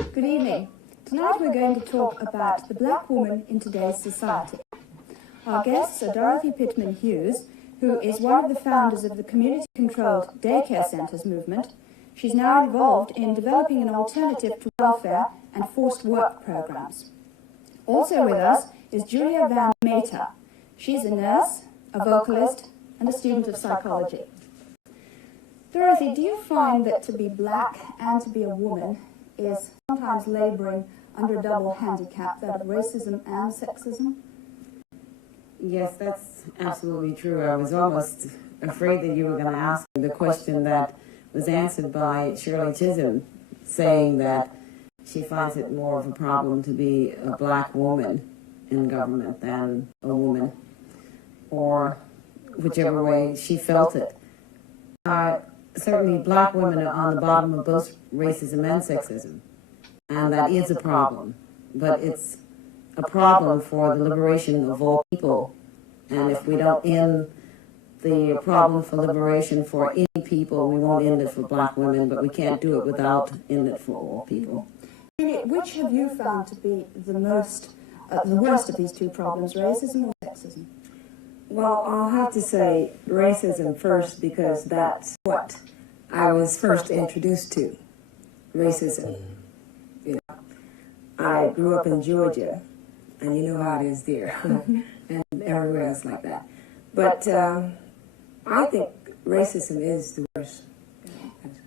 Good evening. Tonight we're going to talk about the black woman in today's society. Our guests are Dorothy Pitman Hughes, who is one of the founders of the community-controlled daycare centres movement. She's now involved in developing an alternative to welfare and forced work programs. Also with us is Julia van Metre. She's a nurse, a vocalist, and a student of psychology. Dorothy, do you find that to be black and to be a woman is sometimes labouring under a double handicap, that of racism and sexism? Yes, that's absolutely true. I was almost afraid that you were going to ask the question that was answered by Shirley Chisholm, saying that she finds it more of a problem to be a black woman in government than a woman, or whichever way she felt it. Certainly black women are on the bottom of both racism and sexism, and that is a problem, but it's a problem for the liberation of all people. And if we don't end the problem for liberation for any people, we won't end it for black women, but we can't do it without ending it for all people. Which have you found to be the worst of these two problems, racism or sexism? Well, I'll have to say racism first, because that's what I was first introduced to, racism. You know, I grew up in Georgia, and you know how it is there, and everywhere else like that. But I think racism is the worst.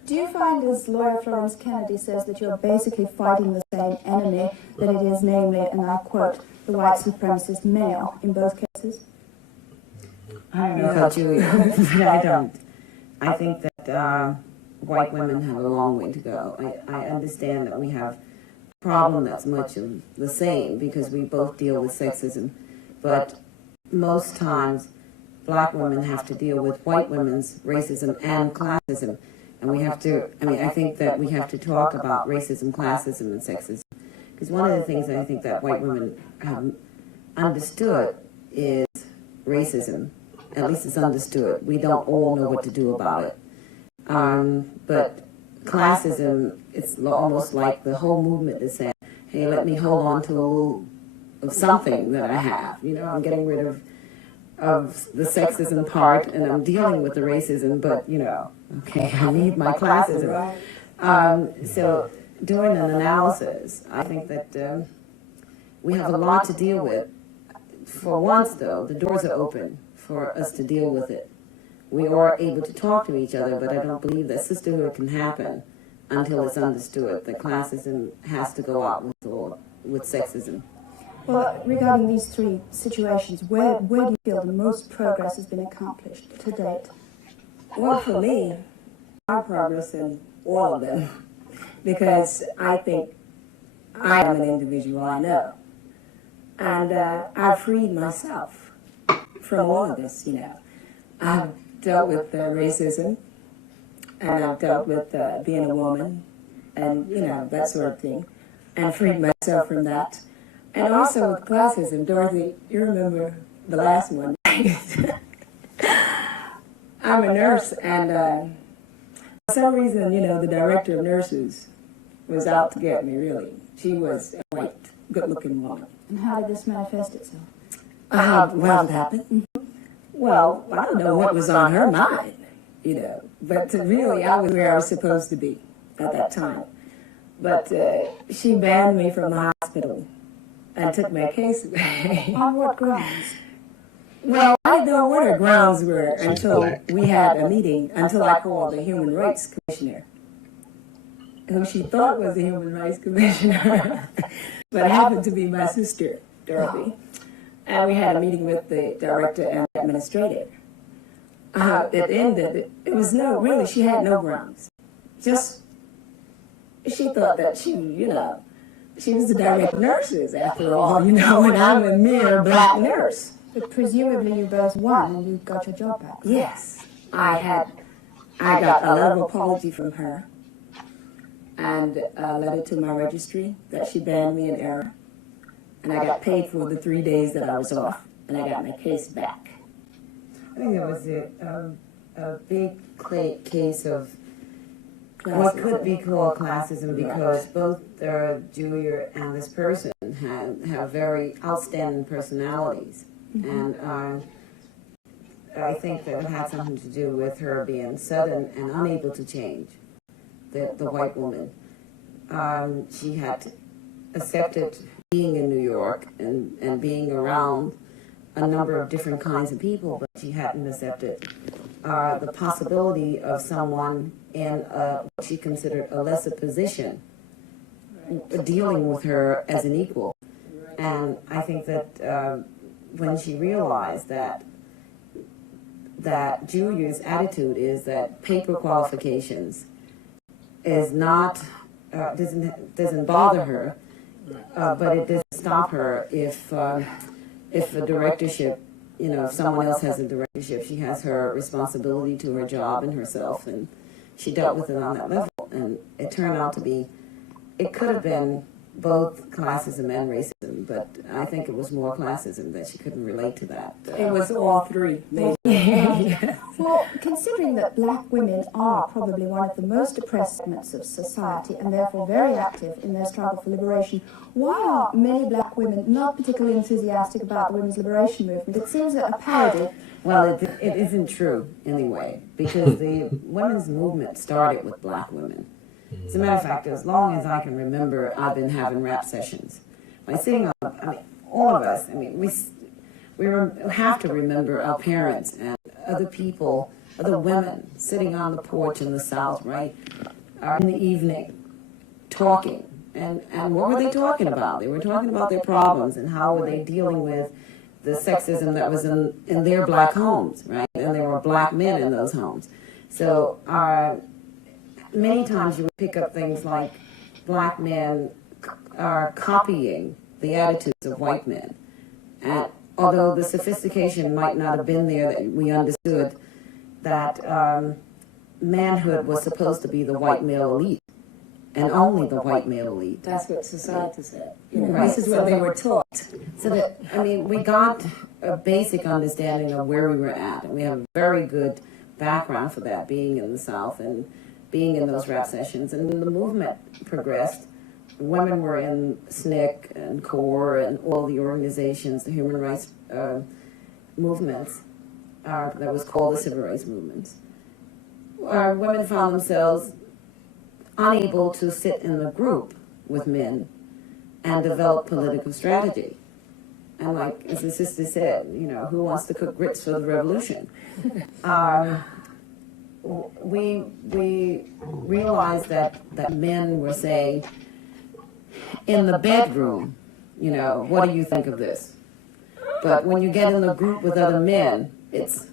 Do you find, as lawyer Florence Kennedy says, that you're basically fighting the same enemy, that it is namely, and I quote, the white supremacist male in both cases? I don't know about you, but I don't. I think that white women have a long way to go. I understand that we have a problem that's much of the same because we both deal with sexism, but most times black women have to deal with white women's racism and classism. And we have to, I think that we have to talk about racism, classism, and sexism. Because one of the things that I think that white women have understood is racism. At least it's understood. We don't all know what to do about it. But classism, it's almost like the whole movement is saying, hey, let me hold on to a little of something that I have. You know, I'm getting rid of the sexism part, and I'm dealing with the racism, but, you know, okay, I need my classism. So doing an analysis, I think that we have a lot to deal with. For once, though, the doors are open for us to deal with it. We are able to talk to each other, but I don't believe that sisterhood can happen until it's understood that classism has to go out with sexism. Well, regarding these three situations, where do you feel the most progress has been accomplished to date? Well, for me, our progress in all of them, because I think I am an individual, I know. And I've freed myself from all of this, you know. I've dealt with racism, and I've dealt with being a woman, and, you know, that sort of thing, and freed myself from that. And also with classism. Dorothy, you remember the last one. I'm a nurse, and for some reason, you know, the director of nurses was out to get me, really. She was a white, good-looking woman. And how did this manifest itself? Well, it happened. Well, I don't know what was on her mind, you know, but really, I was where I was supposed to be at that time. But she banned me from the hospital and took my case away. On what grounds? Well, I didn't know what her grounds were until we had a meeting, until I called the Human Rights Commissioner, who she thought was the Human Rights Commissioner, but happened to be my sister, Dorothy. And we had a meeting with the director and the administrator. It ended, it was really, she had no grounds. Just, she thought that she, you know, she was the director of nurses, after all, you know, and I'm a mere black nurse. But presumably you both won and you got your job back. Yes. I got a letter of apology from her and a letter to my registry that she banned me in error. And I got paid for the 3 days that I was off, and I got my case back. I think that was a big case of what could be called classism, because both Julia and this person have very outstanding personalities. And I think that it had something to do with her being Southern and unable to change, the white woman. She had accepted being in New York and being around a number of different kinds of people, but she hadn't accepted the possibility of someone in what she considered a lesser position dealing with her as an equal. And I think that when she realized that Julia's attitude is that paper qualifications is not doesn't bother her, but it doesn't stop her if a directorship, if someone else has a directorship, she has her responsibility to her job and herself, and she dealt with it on that level. And it turned out to be, it could have been both classism and racism, but I think it was more classism that she couldn't relate to that. It was all three, maybe. Well, considering that black women are probably one of the most oppressed segments of society and therefore very active in their struggle for liberation, why are many black women not particularly enthusiastic about the women's liberation movement? It seems a parody. Well, it isn't true anyway, because the women's movement started with black women. As a matter of fact, as long as I can remember, I've been having rap sessions. By sitting on, all of us, we have to remember our parents and other people, other women sitting on the porch in the South, right, in the evening, talking. And what were they talking about? They were talking about their problems and how were they dealing with the sexism that was in their black homes, right? And there were black men in those homes. So many times you would pick up things like black men are copying the attitudes of white men. And although the sophistication might not have been there, that we understood that manhood was supposed to be the white male elite, and only the white male elite. That's what society said. Right. This is what they were taught. So that, we got a basic understanding of where we were at, and we have a very good background for that, being in the South and being in those rap sessions. And when the movement progressed, women were in SNCC and CORE and all the organizations, the human rights movements, that was called the civil rights movements. Women found themselves unable to sit in the group with men and develop political strategy. And like, as the sister said, who wants to cook grits for the revolution? We realized that men were saying, in the bedroom, what do you think of this? But when you get in the group with other men, it's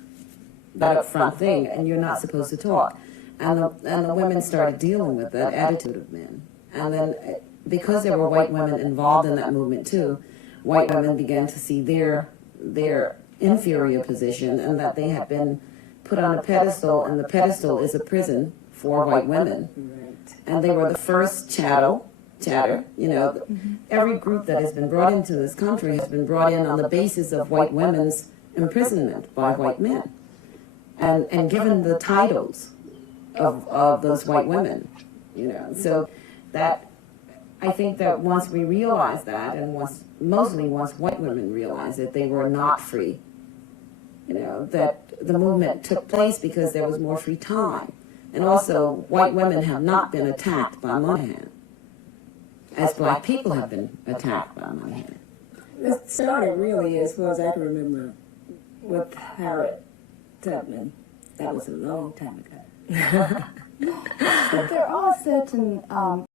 that upfront thing, and you're not supposed to talk. And the women started dealing with that attitude of men. And then, because there were white women involved in that movement too, white women began to see their inferior position, and that they had been put on a pedestal, and the pedestal is a prison for white women. Right. And they were the first chatter. Every group that has been brought into this country has been brought in on the basis of white women's imprisonment by white men, and given the titles of those white women. So that, I think that once we realized that, and mostly once white women realized that they were not free, that the movement took place because there was more free time. And also, white women have not been attacked by Moynihan, as black people have been attacked by Moynihan. It started really, as far as I can remember, with Harriet Tubman. That was a long time ago. But there are certain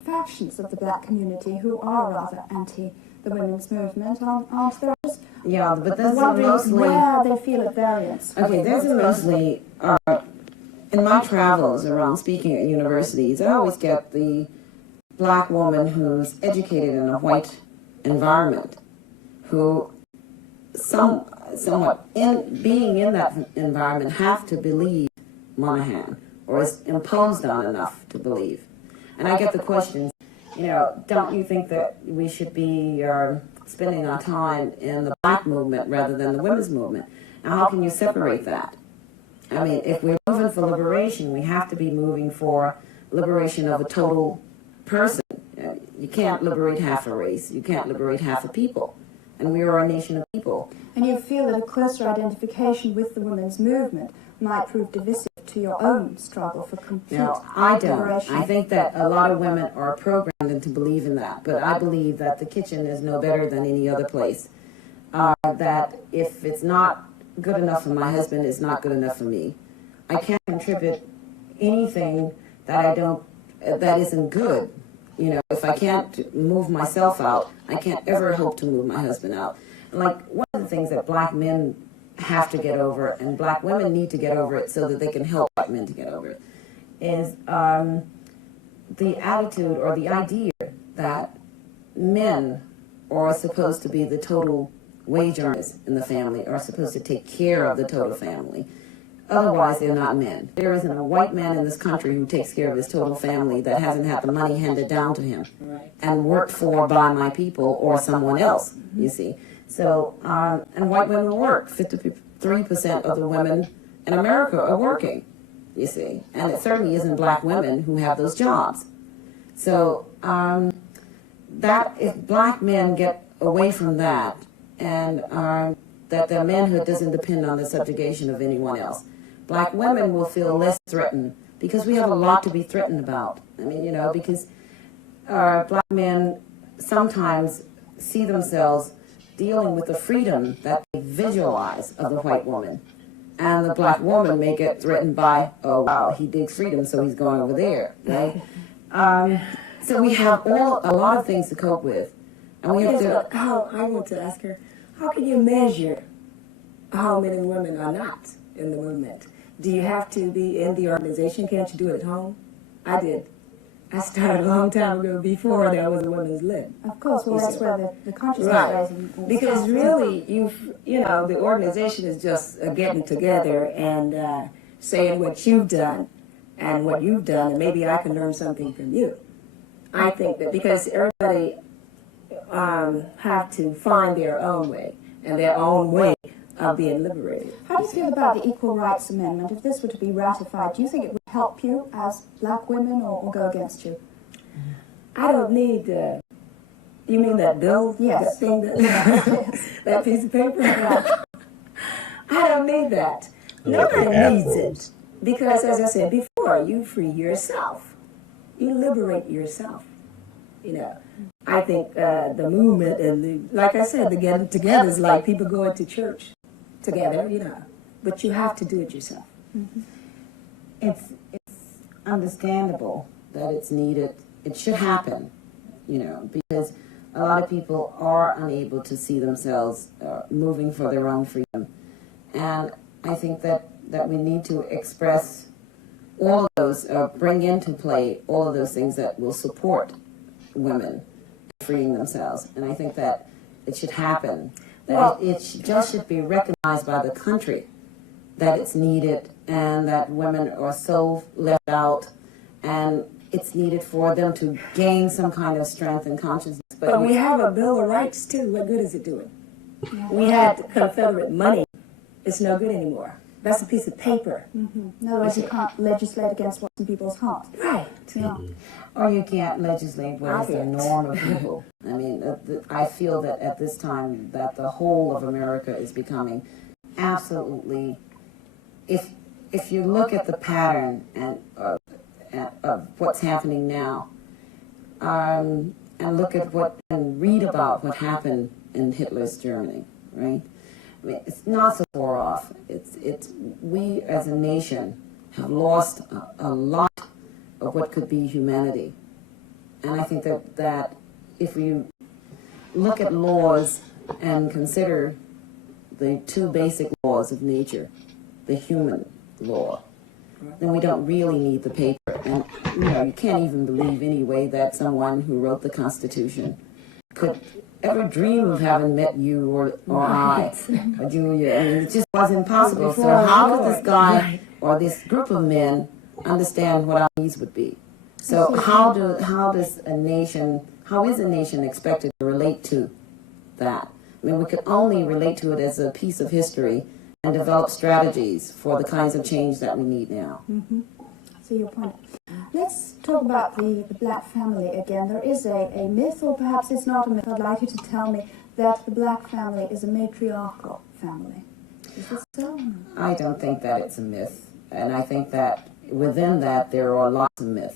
factions of the black community who are rather anti the women's movement, aren't there? Yeah, but that's wondering mostly where they feel at variance. Okay, that's mostly in my travels around speaking at universities. I always get the black woman who's educated in a white environment, who somewhat being in that environment have to believe Moynihan, or is imposed on enough to believe. And I get the questions, don't you think that we should be spending our time in the black movement rather than the women's movement? And how can you separate that? If we're moving for liberation, we have to be moving for liberation of a total person. You can't liberate half a race. You can't liberate half a people. And we are a nation of people. And you feel that a closer identification with the women's movement might prove divisive to your own struggle for complete I don't. liberation? I think that a lot of women are programmed into believing that. But I believe that the kitchen is no better than any other place. That if it's not good enough for my husband, it's not good enough for me. I can't contribute anything that that isn't good. You know, if I can't move myself out, I can't ever hope to move my husband out. Like, one of the things that black men have to get over, and black women need to get over it so that they can help black men to get over it, is the attitude or the idea that men are supposed to be the total wage earners in the family, are supposed to take care of the total family. Otherwise, they're not men. There isn't a white man in this country who takes care of his total family that hasn't had the money handed down to him and worked for by my people or someone else, you see. So, and white women work. 53% of the women in America are working, you see. And it certainly isn't black women who have those jobs. So, that if black men get away from that, and that their manhood doesn't depend on the subjugation of anyone else, black women will feel less threatened, because we have a lot to be threatened about. I mean, you know, because black men sometimes see themselves dealing with the freedom that they visualize of the white woman. And the black woman may get threatened by, oh, wow, he digs freedom, so he's going over there, right? So we have a lot of things to cope with. And we have to... I want to ask her, how can you measure how men and women are not in the movement? Do you have to be in the organization? Can't you do it at home? I did. I started a long time ago before there was a women's lib. Of course, well, that's where the consciousness raising. Because really, you know, the organization is just getting together and saying what you've done and what you've done, and maybe I can learn something from you. I think that because everybody have to find their own way and their own way of being liberated. How do you feel about the Equal Rights Amendment? If this were to be ratified, do you think it would help you as black women or go against you? I don't need, you mean that bill? Yes. That thing, that piece of paper? Yeah. I don't need that. Nobody needs it. Because, as I said before, you free yourself. You liberate yourself. You know, I think the movement and like I said, the getting together is like people going to church together, you know, but you have to do it yourself. Mm-hmm. It's understandable that it's needed. It should happen, you know, because a lot of people are unable to see themselves moving for their own freedom. And I think that we need to express all of those, bring into play all of those things that will support women freeing themselves. And I think that it should happen. That it just should be recognized by the country that it's needed, and that women are so left out, and it's needed for them to gain some kind of strength and consciousness. But we have a Bill of Rights too. What good is it doing? Yeah. We had Confederate money. It's no good anymore. That's a piece of paper. Mm-hmm. In other words, you can't legislate against what's in people's hearts. Right. Yeah. Or you can't legislate what is the norm of people. I mean, I feel that at this time that the whole of America is becoming absolutely, if you look at the pattern of what's happening now, and look at and read about what happened in Hitler's Germany, right? I mean, it's not so far off. We as a nation have lost a lot of what could be humanity. And I think that if we look at laws and consider the two basic laws of nature, the human law, then we don't really need the paper. And you can't even believe anyway that someone who wrote the Constitution could ever dream of having met you or I or Julia. I mean, it just wasn't possible. So how could this guy or this group of men understand what our needs would be? So how is a nation expected to relate to that? I mean, we could only relate to it as a piece of history and develop strategies for the kinds of change that we need now. Mm-hmm. I see your point. Let's talk about the black family again. There is a myth, or perhaps it's not a myth. I'd like you to tell me that the black family is a matriarchal family. Is this so? I don't think that it's a myth, and I think that within that there are lots of myths.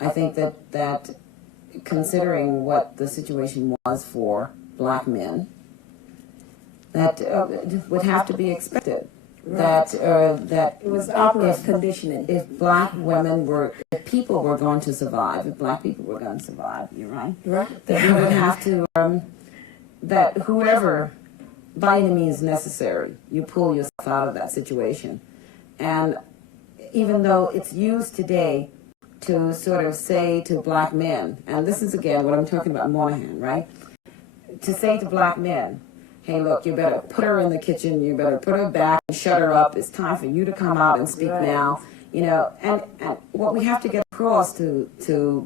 I think that considering what the situation was for black men, that would have to be expected. Right. That It was operant conditioning. if black women were, if people were going to survive, if black people were going to survive, you're right, Right. that we would have to, that whoever, by any means necessary, you pull yourself out of that situation. And even though it's used today to sort of say to black men, and this is again what I'm talking about Moynihan, right? To say to black men, hey, look, you better put her in the kitchen, you better put her back and shut her up, it's time for you to come out and speak now. You know, and what we have to get across to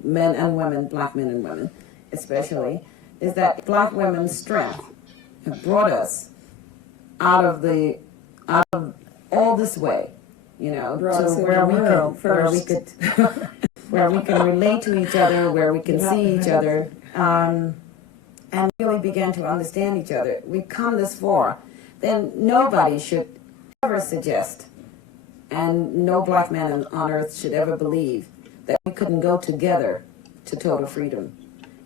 men and women, black men and women especially, is that black women's strength have brought us out of all this way, you know, to where we can relate to each other, where we can see each other, and really begin to understand each other. We've come this far. Then nobody should ever suggest, and no black man on earth should ever believe, that we couldn't go together to total freedom.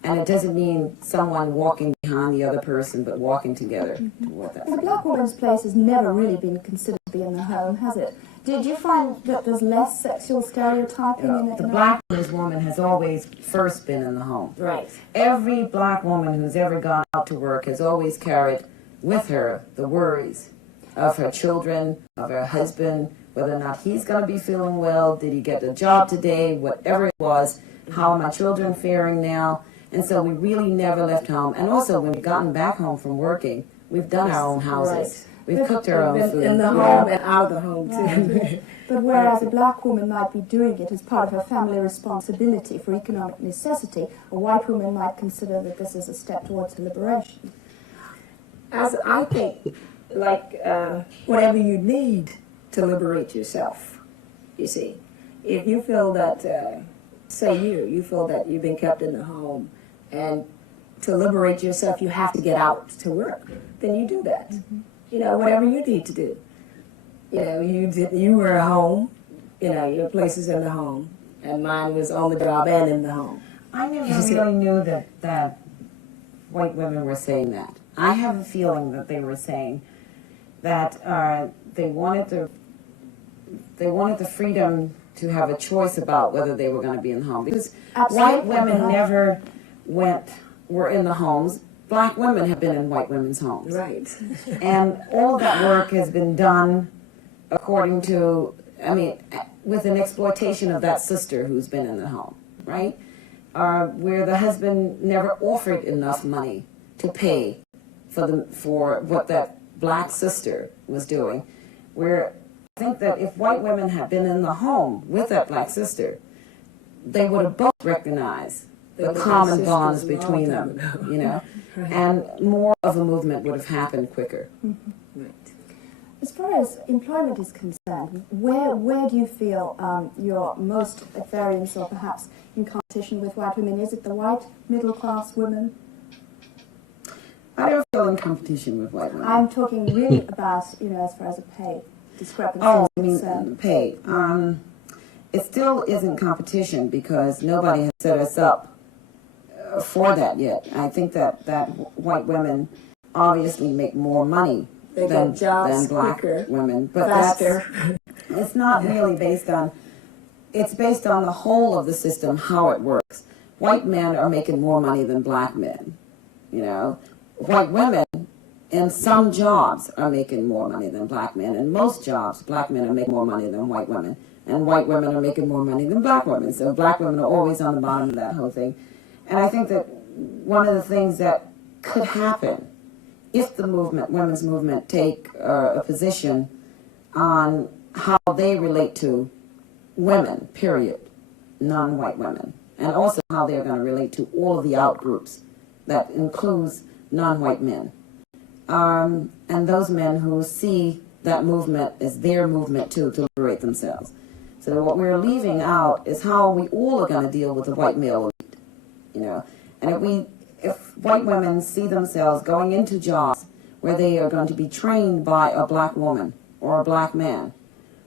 And it doesn't mean someone walking behind the other person, but walking together toward that. The black woman's place has never really been considered to be in the home, has it? Did you find that there's less sexual stereotyping in it? The black woman has always first been in the home. Right. Every black woman who's ever gone out to work has always carried with her the worries of her children, of her husband, whether or not he's going to be feeling well, did he get a job today, whatever it was, how are my children faring now? And so we really never left home. And also, when we've gotten back home from working, we've done our own houses. Right. We've cooked our own food. In the home and out of the home, too. Right. But whereas a black woman might be doing it as part of her family responsibility for economic necessity, a white woman might consider that this is a step towards her liberation. As I think, like, whatever you need to liberate yourself, you see. If you feel that, say you feel that you've been kept in the home, and to liberate yourself you have to get out to work, then you do that. You know, whatever you need to do. You know, you were at home, you know, your place is in the home, and mine was on the job and in the home. I never really knew that white women were saying that. I have a feeling that they were saying that they wanted the freedom to have a choice about whether they were going to be in the home. Because white women never were in the homes. Black women have been in white women's homes. Right. And all that work has been done according to, with an exploitation of that sister who's been in the home, right? Where the husband never offered enough money to pay for what that black sister was doing. Where I think that if white women had been in the home with that black sister, they would have both recognized the common bonds between them, you know, and more of a movement would have happened quicker. Right. As far as employment is concerned, where do you feel you're most at variance or perhaps in competition with white women? Is it the white middle-class women? I don't feel in competition with white women. I'm talking really about, you know, as far as a pay discrepancy is concerned. Pay. It still isn't competition because nobody has set us up for that yet. I think that white women obviously make more money than black women, but it's not really based on. It's based on the whole of the system, how it works. White men are making more money than black men. You know, white women in some jobs are making more money than black men. In most jobs, black men are making more money than white women, and white women are making more money than black women. So black women are always on the bottom of that whole thing. And I think that one of the things that could happen if the women's movement take a position on how they relate to women, period, non-white women, and also how they're going to relate to all of the outgroups that includes non-white men. And those men who see that movement as their movement too, to liberate themselves. So what we're leaving out is how we all are going to deal with the white male elite, you know. And if white women see themselves going into jobs where they are going to be trained by a black woman or a black man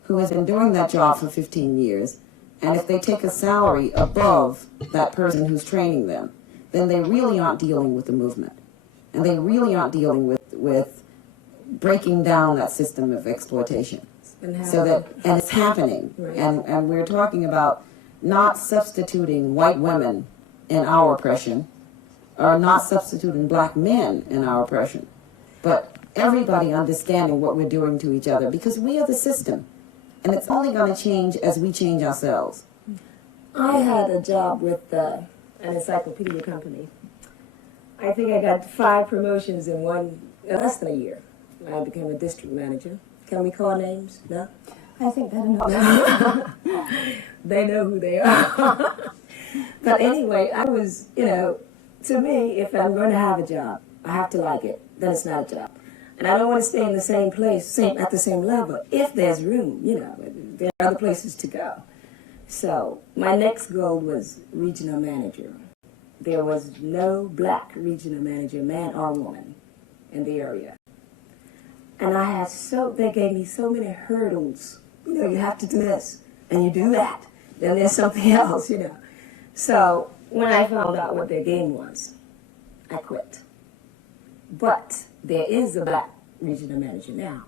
who has been doing that job for 15 years, and if they take a salary above that person who's training them, then they really aren't dealing with the movement. And they really aren't dealing with breaking down that system of exploitation. And it's happening. Right. And we're talking about not substituting white women in our oppression, or not substituting black men in our oppression, but everybody understanding what we're doing to each other, because we are the system. And it's only going to change as we change ourselves. I had a job with an encyclopedia company. I think I got 5 promotions in less than a year. I became a district manager. Can we call names? No? I think better not. They know who they are. But anyway, I was, to me, if I'm going to have a job, I have to like it. Then it's not a job. And I don't want to stay in the same place, at the same level. If there's room, there are other places to go. So my next goal was regional manager. There was no black regional manager, man or woman, in the area. And they gave me so many hurdles. You have to do this, and you do that. Then there's something else, So when I found out what their game was, I quit. But there is a black regional manager now,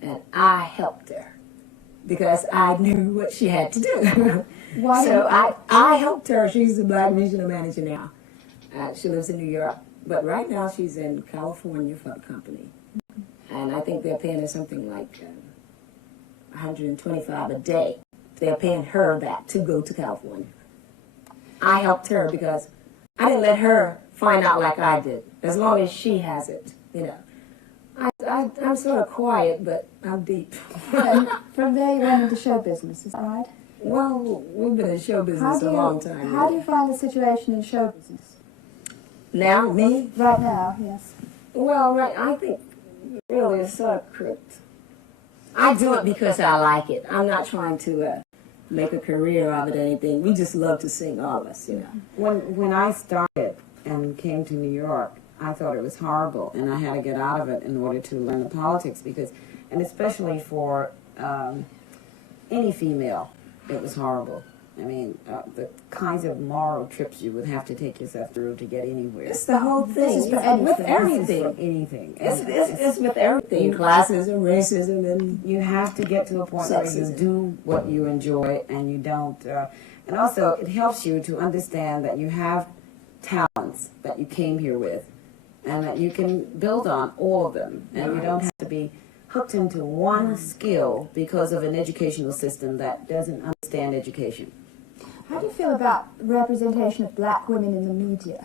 and I helped her because I knew what she had to do. So I helped her. She's the black regional manager now. She lives in New York, but right now she's in California for a company. And I think they're paying her something like $125 a day. They're paying her that to go to California. I helped her because I didn't let her find out like I did, as long as she has it, I'm sort of quiet, but I'm deep. And from there you went into show business, is that right? Well, we've been in show business a long time. How do you find the situation in show business? Now, me? Right now, yes. Well, right, I think really it's sort of crooked. I do it because I like it. I'm not trying to make a career of it or anything. We just love to sing, all of us, When I started and came to New York, I thought it was horrible, and I had to get out of it in order to learn the politics, and especially for any female, it was horrible. I mean, the kinds of moral trips you would have to take yourself through to get anywhere. It's the whole thing. This is for anything. With everything. This is for anything. It's with everything. Classism, racism, and you have to get to a point where you do what you enjoy, and you don't. And also, it helps you to understand that you have talents that you came here with, and that you can build on all of them, and you don't have to be hooked into one skill because of an educational system that doesn't understand education. How do you feel about representation of black women in the media?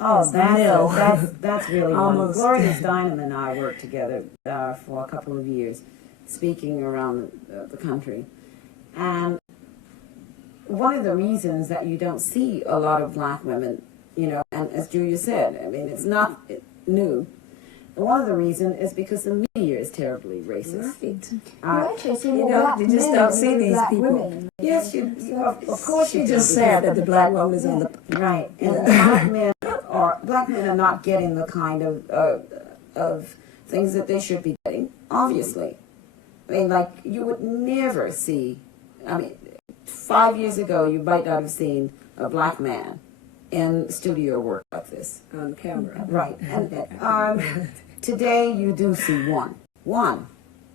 Oh, that's really wonderful. Gloria Steinem and I worked together for a couple of years, speaking around the country. And one of the reasons that you don't see a lot of black women, and as Julia said, I mean, it's not new. One of the reasons is because the media is terribly racist. Right. You actually see more black you just men don't than see these black people. women. Yes, of course you just said that the black woman is on the right, and black men are not getting the kind of things that they should be getting. Obviously, I mean, like you would never see. I mean, 5 years ago, you might not have seen a black man in studio work like this on camera. Right, and today you do see one.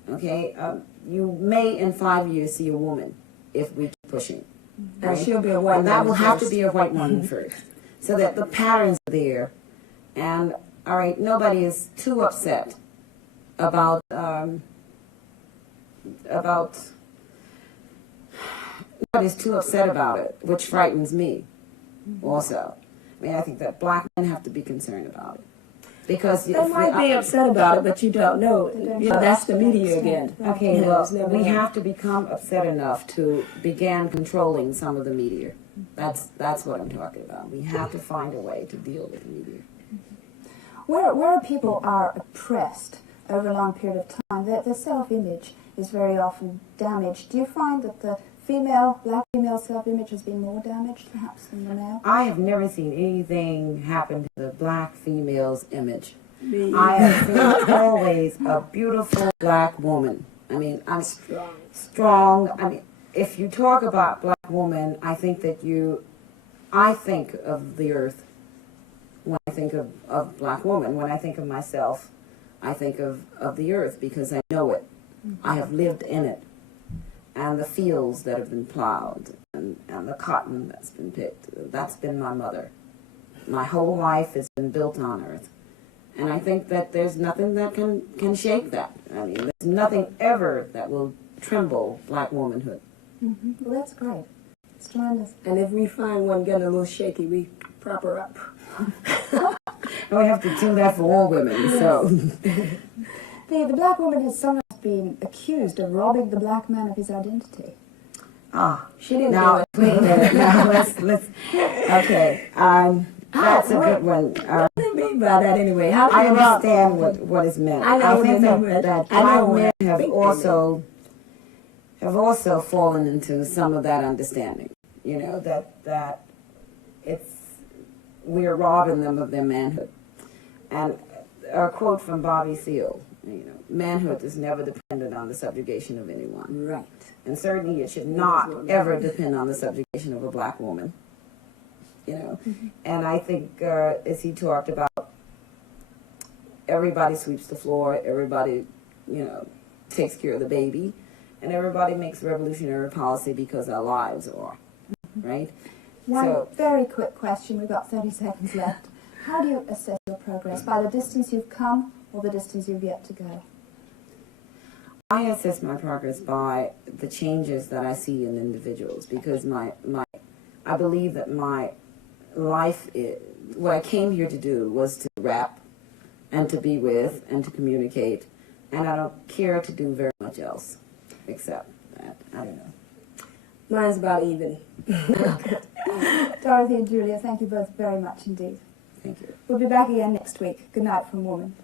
Okay, you may in 5 years see a woman if we keep pushing. And she'll be a white woman. And that will have to be a white woman first, so that the patterns are there. And all right, nobody is too upset about nobody's too upset about it, which frightens me. Also, I mean, I think that black men have to be concerned about it. Because they might be upset about it, but you don't know. That's the media again. Okay, well, we have to become upset enough to begin controlling some of the media. That's what I'm talking about. We have to find a way to deal with the media. Where people are oppressed over a long period of time, their self-image is very often damaged. Do you find that the black female self-image has been more damaged, perhaps, than the male? I have never seen anything happen to the black female's image. Me. I have seen always a beautiful black woman. I mean, I'm strong. I mean, if you talk about black woman, I think of the earth when I think of black woman. When I think of myself, I think of the earth because I know it. I have lived in it. And the fields that have been plowed and the cotton that's been picked. That's been my mother. My whole life has been built on earth. And I think that there's nothing that can shake that. I mean, there's nothing ever that will tremble black womanhood. Mm-hmm. Well, that's great. It's tremendous. And if we find one getting a little shaky, we prop her up. And we have to do that for all women, so. The black woman has sometimes been accused of robbing the black man of his identity. Ah, She didn't now, do it. wait a minute. Now, let's, okay. That's a good one. What do you mean by that anyway? How I can you rob- understand what is meant. I know think what it that meant. I know black what men I have think they also fallen into some of that understanding. You know, that we're robbing them of their manhood. And a quote from Bobby Seale, you know, manhood is never dependent on the subjugation of anyone. Right. And certainly it should not ever depend on the subjugation of a black woman. You know, and I think as he talked about, everybody sweeps the floor, everybody, you know, takes care of the baby, and everybody makes revolutionary policy because our lives are, right? One very quick question, we've got 30 seconds left. How do you assess your progress? By the distance you've come or the distance you've yet to go? I assess my progress by the changes that I see in individuals because I believe that my life, what I came here to do was to rap and to be with and to communicate, and I don't care to do very much else except that. I don't know. Mine's about even. Dorothy and Julia, thank you both very much indeed. Thank you. We'll be back again next week. Good night from Woman.